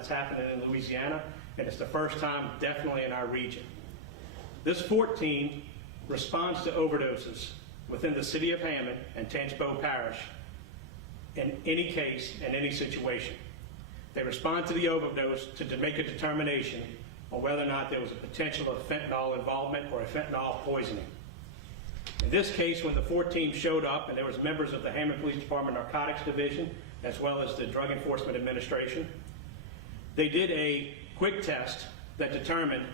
that's happening in Louisiana, and it's the first time definitely in our region. This 14 responds to overdoses within the city of Hammond and Tangipahoa Parish in any case, in any situation. They respond to the overdose to make a determination on whether or not there was a potential of fentanyl involvement or a fentanyl poisoning. In this case, when the 14 showed up, and there was members of the Hammond Police Department Narcotics Division, as well as the Drug Enforcement Administration, they did a quick test that determined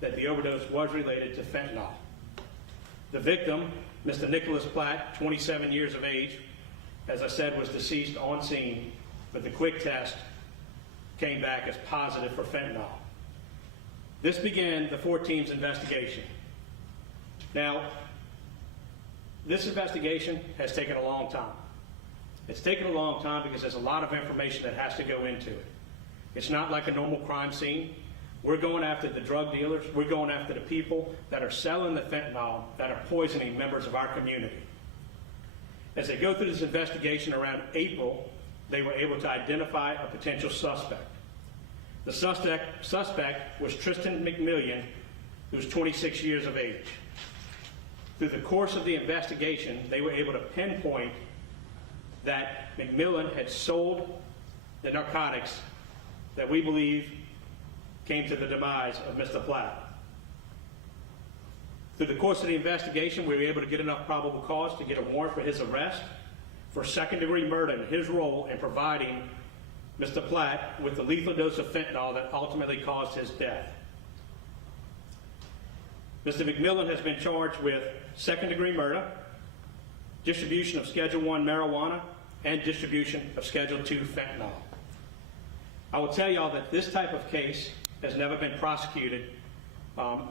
that the overdose was related to fentanyl. The victim, Mr. Nicholas Platt, 27 years of age, as I said, was deceased on scene, but the quick test came back as positive for fentanyl. This began the 14's investigation. Now, this investigation has taken a long time. It's taken a long time because there's a lot of information that has to go into it. It's not like a normal crime scene. We're going after the drug dealers. We're going after the people that are selling the fentanyl that are poisoning members of our community. As they go through this investigation around April, they were able to identify a potential suspect. The suspect was Tristan McMillian, who was 26 years of age. Through the course of the investigation, they were able to pinpoint that McMillan had sold the narcotics that we believe came to the demise of Mr. Platt. Through the course of the investigation, we were able to get enough probable cause to get a warrant for his arrest for second-degree murder and his role in providing Mr. Platt with the lethal dose of fentanyl that ultimately caused his death. Mr. McMillan has been charged with second-degree murder, distribution of Schedule I marijuana, and distribution of Schedule II fentanyl. I will tell y'all that this type of case has never been prosecuted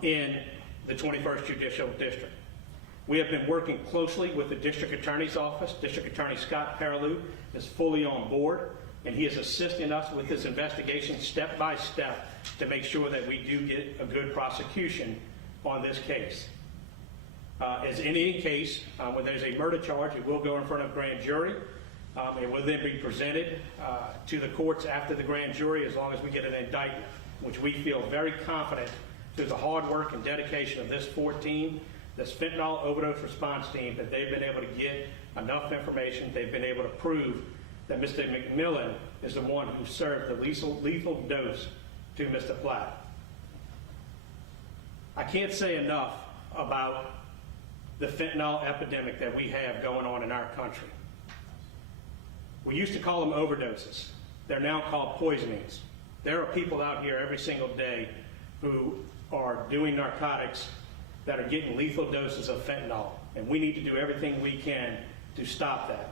in the 21st Judicial District. We have been working closely with the District Attorney's Office. District Attorney Scott Perilou is fully on board, and he is assisting us with this investigation step by step to make sure that we do get a good prosecution on this case. As in any case, when there's a murder charge, it will go in front of a grand jury. It will then be presented to the courts after the grand jury as long as we get an indictment, which we feel very confident through the hard work and dedication of this 14, this fentanyl overdose response team, that they've been able to get enough information. They've been able to prove that Mr. McMillan is the one who served the lethal dose to Mr. Platt. I can't say enough about the fentanyl epidemic that we have going on in our country. We used to call them overdoses. They're now called poisonings. There are people out here every single day who are doing narcotics that are getting lethal doses of fentanyl, and we need to do everything we can to stop that.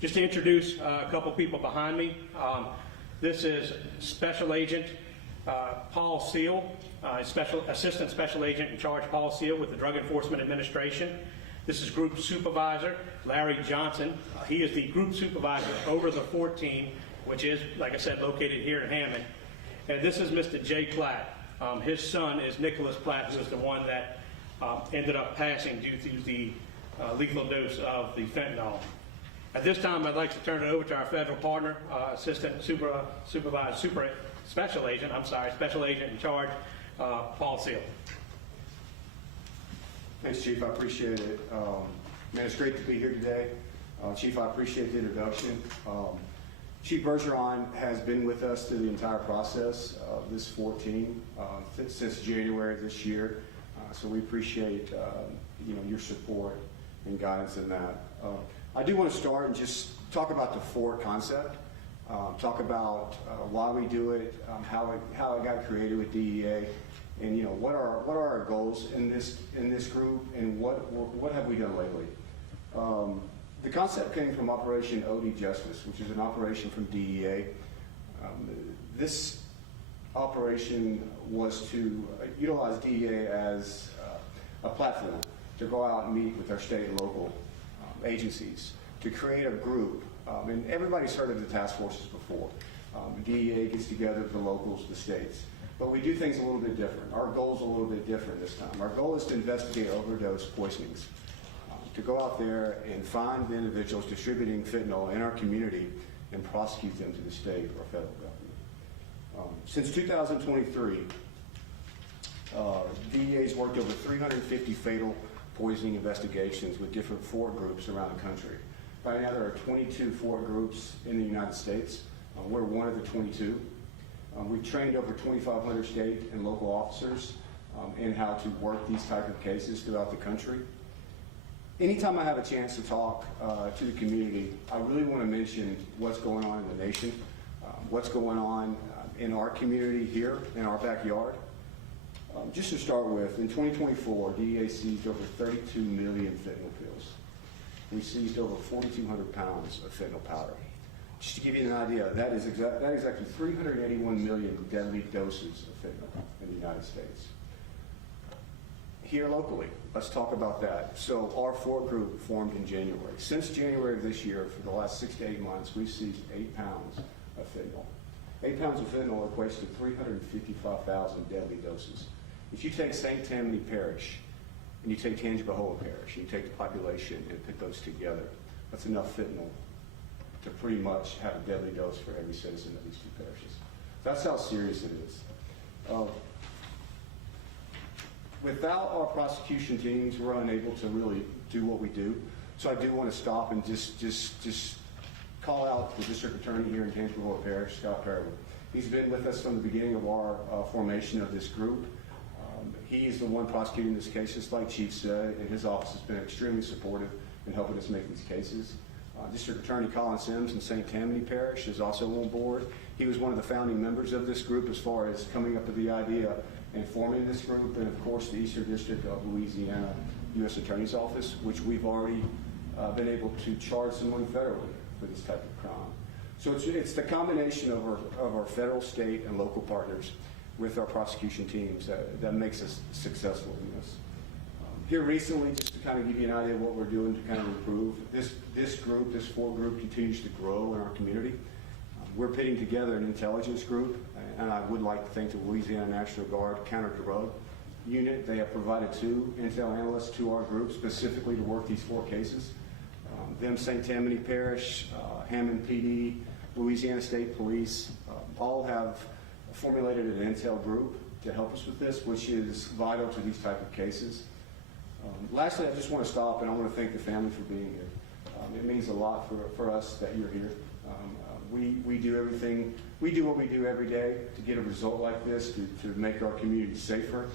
Just to introduce a couple people behind me, this is Special Agent Paul Seal, Assistant Special Agent in charge Paul Seal with the Drug Enforcement Administration. This is Group Supervisor Larry Johnson. He is the Group Supervisor over the 14, which is, like I said, located here in Hammond. And this is Mr. Jay Platt. His son is Nicholas Platt, who is the one that ended up passing due to the lethal dose of the fentanyl. At this time, I'd like to turn it over to our federal partner, Special Agent in charge, Paul Seal. Thanks, Chief. I appreciate it. Man, it's great to be here today. Chief, I appreciate the introduction. Chief Bergeron has been with us through the entire process of this 14 since January of this year. So we appreciate your support and guidance in that. I do want to start and just talk about the FORT concept. Talk about why we do it, how it got created with DEA, and what are our goals in this group, and what have we done lately. The concept came from Operation OD Justice, which is an operation from DEA. This operation was to utilize DEA as a platform to go out and meet with our state and local agencies to create a group. And everybody's heard of the task forces before. DEA gets together with the locals, the states. But we do things a little bit different. Our goal's a little bit different this time. Our goal is to investigate overdose poisonings, to go out there and find the individuals distributing fentanyl in our community and prosecute them to the state or federal government. Since 2023, DEA's worked over 350 fatal poisoning investigations with different Fort groups around the country. Right now, there are 22 Fort groups in the United States. We're one of the 22. We've trained over 2,500 state and local officers in how to work these type of cases throughout the country. Anytime I have a chance to talk to the community, I really want to mention what's going on in the nation, what's going on in our community here, in our backyard. Just to start with, in 2024, DEA seized over 32 million fentanyl pills. We seized over 4,200 pounds of fentanyl powder. Just to give you an idea, that is exactly 381 million deadly doses of fentanyl in the United States. Here locally, let's talk about that. So our Fort group formed in January. Since January of this year, for the last 6 to 8 months, we've seized 8 pounds of fentanyl. 8 pounds of fentanyl equates to 355,000 deadly doses. If you take St. Tammany Parish and you take Tangipahoa Parish, and you take the population and put those together, that's enough fentanyl to pretty much have a deadly dose for every citizen of these two parishes. That's how serious it is. Without our prosecution teams, we're unable to really do what we do. So I do want to stop and just call out the district attorney here in Tangipahoa Parish, Scott Perry. He's been with us from the beginning of our formation of this group. He's the one prosecuting this case, just like Chief said, and his office has been extremely supportive in helping us make these cases. District Attorney Colin Sims in St. Tammany Parish is also on board. He was one of the founding members of this group as far as coming up with the idea and forming this group, and of course the Eastern District of Louisiana U.S. Attorney's Office, which we've already been able to charge someone federally for this type of crime. So it's the combination of our federal, state, and local partners with our prosecution teams that makes us successful in this. Here recently, just to kind of give you an idea of what we're doing to kind of improve, this group, this Fort group, continues to grow in our community. We're putting together an intelligence group, and I would like to thank the Louisiana National Guard Counter-Drug Unit. They have provided 2 intel analysts to our group specifically to work these 4 cases. Them St. Tammany Parish, Hammond PD, Louisiana State Police, all have formulated an intel group to help us with this, which is vital to these type of cases. Lastly, I just want to stop and I want to thank the family for being here. It means a lot for us that you're here. We do everything, we do what we do every day to get a result like this, to make our community safer.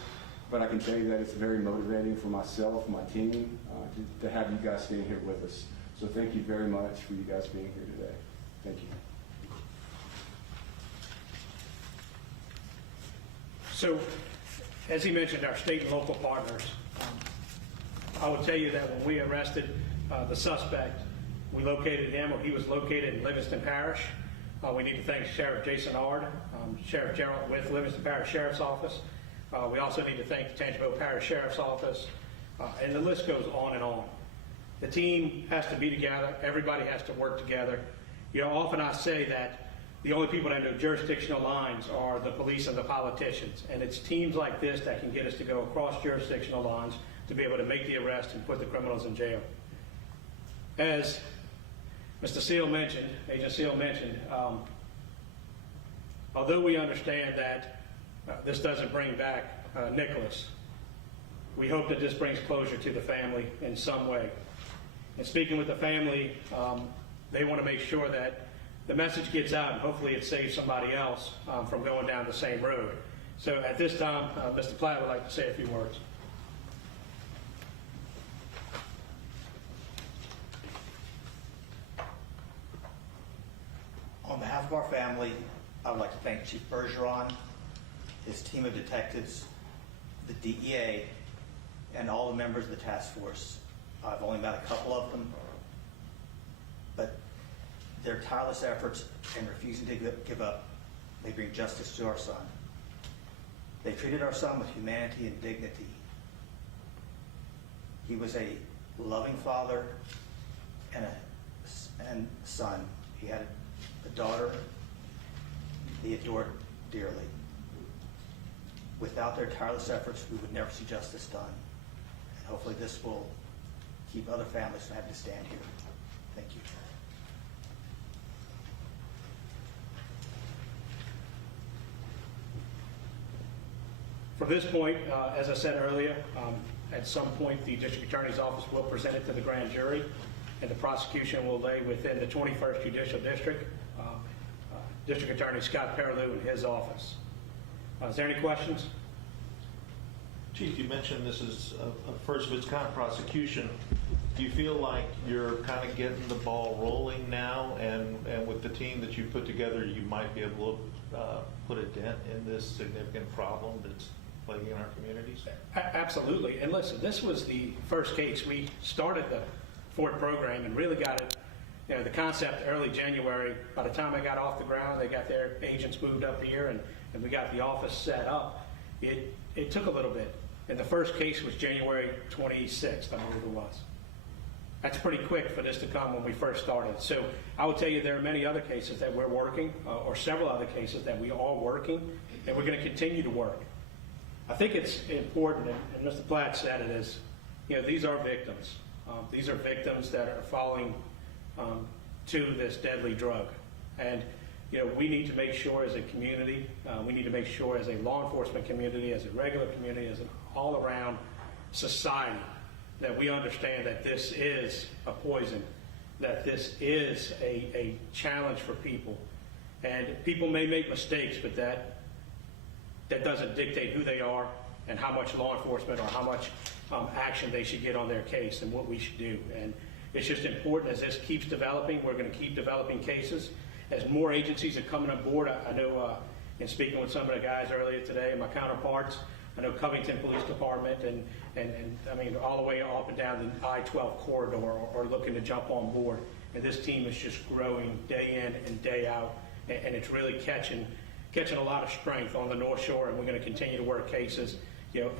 But I can tell you that it's very motivating for myself, my team, to have you guys staying here with us. So thank you very much for you guys being here today. Thank you. So, as he mentioned, our state and local partners, I will tell you that when we arrested the suspect, we located him, or he was located in Livingston Parish. We need to thank Sheriff Jason Ard, Sheriff Gerald with Livingston Parish Sheriff's Office. We also need to thank the Tangipahoa Parish Sheriff's Office, and the list goes on and on. The team has to be together. Everybody has to work together. You know, often I say that the only people that know jurisdictional lines are the police and the politicians, and it's teams like this that can get us to go across jurisdictional lines to be able to make the arrest and put the criminals in jail. As Mr. Seal mentioned, Agent Seal mentioned, although we understand that this doesn't bring back Nicholas, we hope that this brings closure to the family in some way. And speaking with the family, they want to make sure that the message gets out and hopefully it saves somebody else from going down the same road. So at this time, Mr. Platt would like to say a few words. On behalf of our family, I would like to thank Chief Bergeron, his team of detectives, the DEA, and all the members of the task force. I've only met a couple of them, but their tireless efforts and refusing to give up may bring justice to our son. They treated our son with humanity and dignity. He was a loving father and son. He had a daughter he adored dearly. Without their tireless efforts, we would never see justice done. And hopefully this will keep other families from having to stand here. Thank you. From this point, as I said earlier, at some point the district attorney's office will present it to the grand jury, and the prosecution will lay within the 21st Judicial District, District Attorney Scott Perlew in his office. Is there any questions? Chief, you mentioned this is a first of its kind prosecution. Do you feel like you're kind of getting the ball rolling now, and with the team that you put together, you might be able to put a dent in this significant problem that's plaguing our communities? Absolutely. And listen, this was the first case. We started the Fort program and really got it, the concept early January. By the time I got off the ground, they got their agents moved up here, and we got the office set up. It took a little bit. And the first case was January 26th, I believe it was. That's pretty quick for this to come when we first started. So I will tell you there are many other cases that we're working, or several other cases that we are working, and we're going to continue to work. I think it's important, and Mr. Platt said it is, these are victims. These are victims that are falling to this deadly drug. And, we need to make sure as a community, we need to make sure as a law enforcement community, as a regular community, as an all-around society, that we understand that this is a poison, that this is a challenge for people. And people may make mistakes, but that doesn't dictate who they are and how much law enforcement or how much action they should get on their case and what we should do. And it's just important as this keeps developing, we're going to keep developing cases. As more agencies are coming on board, I know in speaking with some of the guys earlier today, my counterparts, I know Covington Police Department and I mean all the way up and down the I-12 corridor are looking to jump on board. And this team is just growing day in and day out, and it's really catching a lot of strength on the North Shore, and we're going to continue to work cases,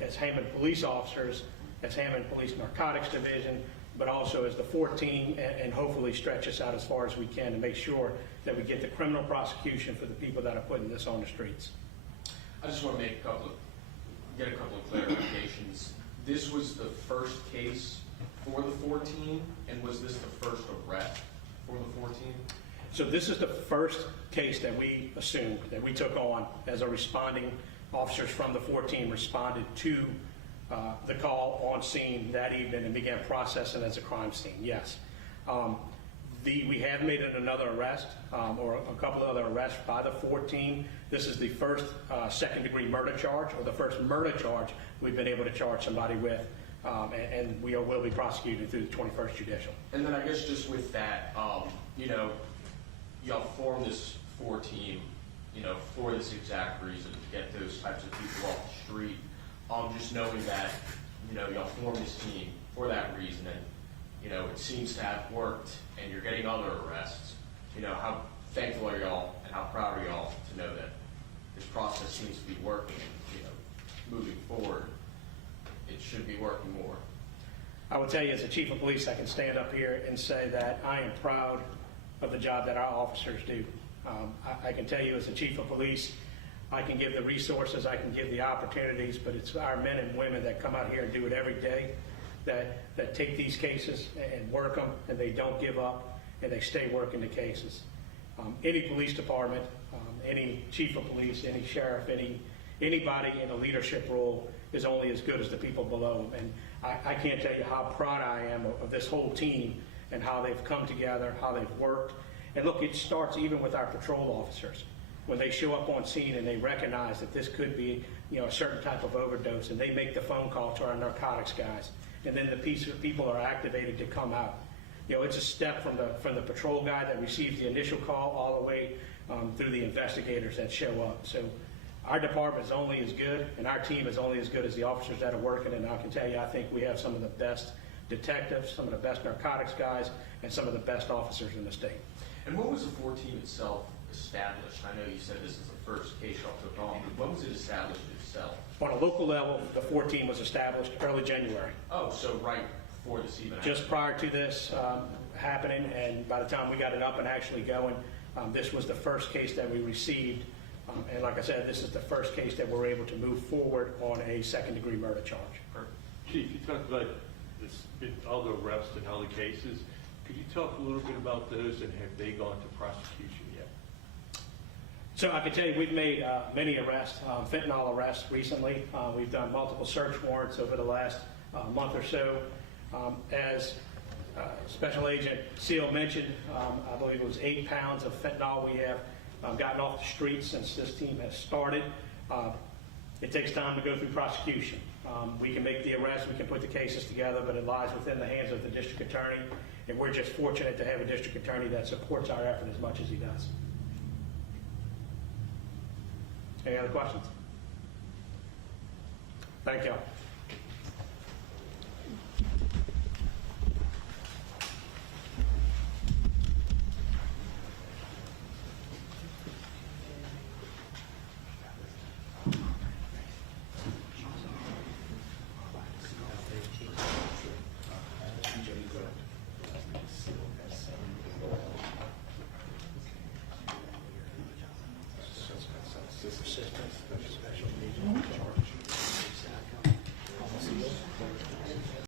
as Hammond Police officers, as Hammond Police Narcotics Division, but also as the 14, and hopefully stretch us out as far as we can to make sure that we get the criminal prosecution for the people that are putting this on the streets. I just want to get a couple of clarifications. This was the first case for the 14, and was this the first arrest for the 14? So this is the first case that we assumed, that we took on as a responding officers from the 14 responded to the call on scene that evening and began processing as a crime scene, yes. We have made another arrest, or a couple of other arrests by the 14. This is the first second-degree murder charge, or the first murder charge we've been able to charge somebody with, and we will be prosecuted through the 21st Judicial. And then I guess just with that, y'all formed this 14, for this exact reason, to get those types of people off the street. Just knowing that, y'all formed this team for that reason, and, it seems to have worked, and you're getting other arrests. How thankful are y'all, and how proud are y'all to know that this process seems to be working, and, moving forward, it should be working more. I will tell you, as a chief of police, I can stand up here and say that I am proud of the job that our officers do. I can tell you, as a chief of police, I can give the resources, I can give the opportunities, but it's our men and women that come out here and do it every day, that take these cases and work them, and they don't give up, and they stay working the cases. Any police department, any chief of police, any sheriff, anybody in a leadership role is only as good as the people below them. And I can't tell you how proud I am of this whole team and how they've come together, how they've worked. And look, it starts even with our patrol officers. When they show up on scene and they recognize that this could be, a certain type of overdose, and they make the phone call to our narcotics guys, and then the people are activated to come out. It's a step from the patrol guy that receives the initial call all the way through the investigators that show up. So our department is only as good, and our team is only as good as the officers that are working. And I can tell you, I think we have some of the best detectives, some of the best narcotics guys, and some of the best officers in the state. And when was the 14 itself established? I know you said this is the first case y'all took on, but when was it established itself? On a local level, the 14 was established early January. Oh, so right before this even happened. Just prior to this happening, and by the time we got it up and actually going, this was the first case that we received. And like I said, this is the first case that we're able to move forward on a second-degree murder charge. Perfect. Chief, you talked about all the arrests and all the cases. Could you talk a little bit about those, and have they gone to prosecution yet? So I can tell you, we've made many arrests, fentanyl arrests recently. We've done multiple search warrants over the last month or so. As Special Agent Seal mentioned, I believe it was 8 pounds of fentanyl we have gotten off the streets since this team has started. It takes time to go through prosecution. We can make the arrest, we can put the cases together, but it lies within the hands of the district attorney, and we're just fortunate to have a district attorney that supports our effort as much as he does. Any other questions? Thank you.